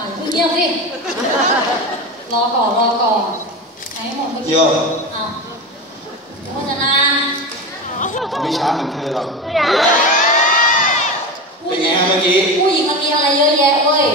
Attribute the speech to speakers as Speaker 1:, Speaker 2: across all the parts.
Speaker 1: เงียบสิรอก่อนให้หมดเยอะอ้าวโฆษณา
Speaker 2: ไม่ช้าเหมือนเธอหรอกเป็นไงเมื่อกี้
Speaker 1: ผู้หญิงมันมีอะไรเยอะแยะเว้ย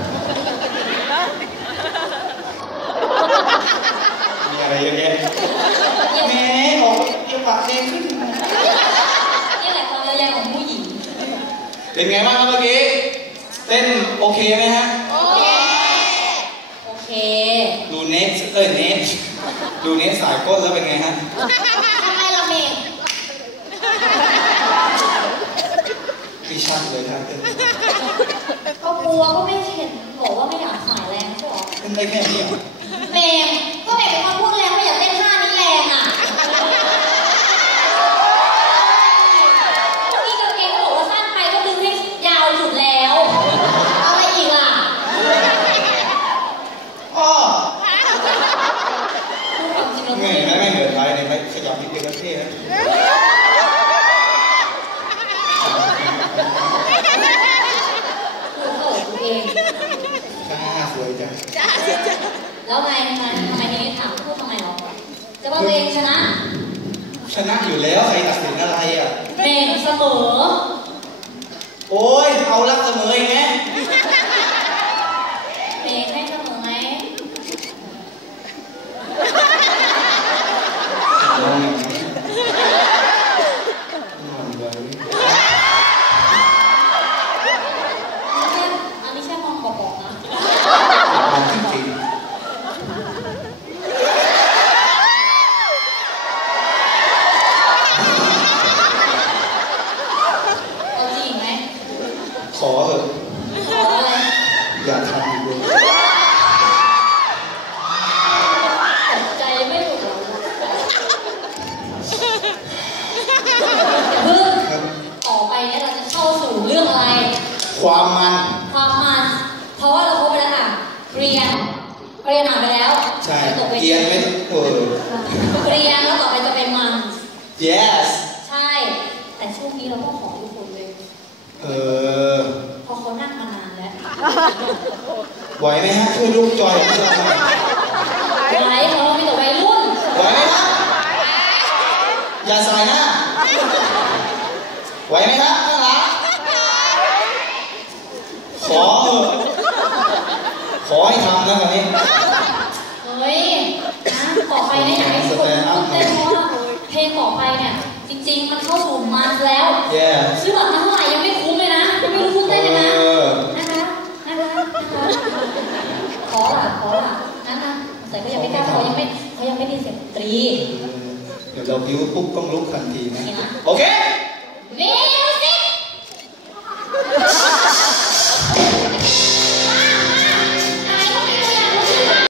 Speaker 2: มีอะไรเยอะแยะแม่ออกจังหวะเด้งขึ้น
Speaker 1: นี่แหละความเยอะแยะของผู้หญิง
Speaker 2: เป็นไงบ้างครับเมื่อกี้เต้นโอเคไหมฮะ
Speaker 1: โอเค
Speaker 2: ดูเนสดูเนสสายก้นแล้วเป็นไงฮะ
Speaker 1: ทำไมล่ะเมย์
Speaker 2: พี่ช่างเลยครับเต้น
Speaker 1: ก็กลัวก็ไม่เห็นบอกว่าไม่อยากสายแรงใช่หรอ
Speaker 2: เต้นได้แค่นี้เหรอ
Speaker 1: เมย์ก็เมย์เป็นคนพูดแรงไม่อยากเต้นท่านี้แรงอ่ะพี่กับเองบอกว่าสั้นไปก็ดึงให้ยาวสุดแล้วอะไรอีกอ่ะ
Speaker 2: อ้อไม่เหมือนไรเนี่ยไม่ขยับนิดเดียวก็เท่แล้วสวยจัง
Speaker 1: แล้วไงทำไมนี้ถามพูดทำไมหรอจะว่าตัวเองชนะ
Speaker 2: อยู่แล้วใครตัดสินอะไรอ่ะ
Speaker 1: เมย์เสมอ
Speaker 2: โอ้ยเอารักเสมอไง
Speaker 1: เมย์ให้เสมอไหมอันนี้ใช่มองบอกนะ
Speaker 2: จริง
Speaker 1: เอาจริงไหม
Speaker 2: ขอเถอะ
Speaker 1: ขออะไร
Speaker 2: อย่าทำอีกเลย
Speaker 1: ใจไม่ถูกหรอกเพิ่งต่อไปเนี่ยเราจะเข้าสู่เรื่องอะไร
Speaker 2: ความมัน
Speaker 1: เพราะว่าเราพบไปแล้วค่ะเรียนอ่านไปแล้ว
Speaker 2: ใช่เรียนไม่
Speaker 1: เรียนแล้วต่อไปจะเป็นมัน
Speaker 2: yes
Speaker 1: ใช่แต่ช่วงนี้เราต้องขอทุกคนเลยพอเขานั่งมานานแล้ว
Speaker 2: ไหวไหมฮะช่วยลูกจอยของเราหน่อย
Speaker 1: ไหวของเรามีแต่วัยรุ่น
Speaker 2: ไหวไหมครับอย่าใส่หน้าไหวไหมครับข้างหลังขอให้ทำนะวันนี้
Speaker 1: เฮ้ยต่อไปเนี่ยอยากให้ทุกคนเต้นเพราะว่าเพลงต่อไปเนี่ยจริงๆมันเข้าสู่มันแล้วซื้อบัตรมาเท่าไหร่ยังไม่คุ้มเลยนะไม่รู้คุ้มได้เลยนะนะคะขอละนะคะแต่ก็ยังไม่กล้าเขายังไม่ได้เสียงดนตรี
Speaker 2: เดี๋ยวเราบิ้วปุ๊บต้องลุกทันทีนะโอเค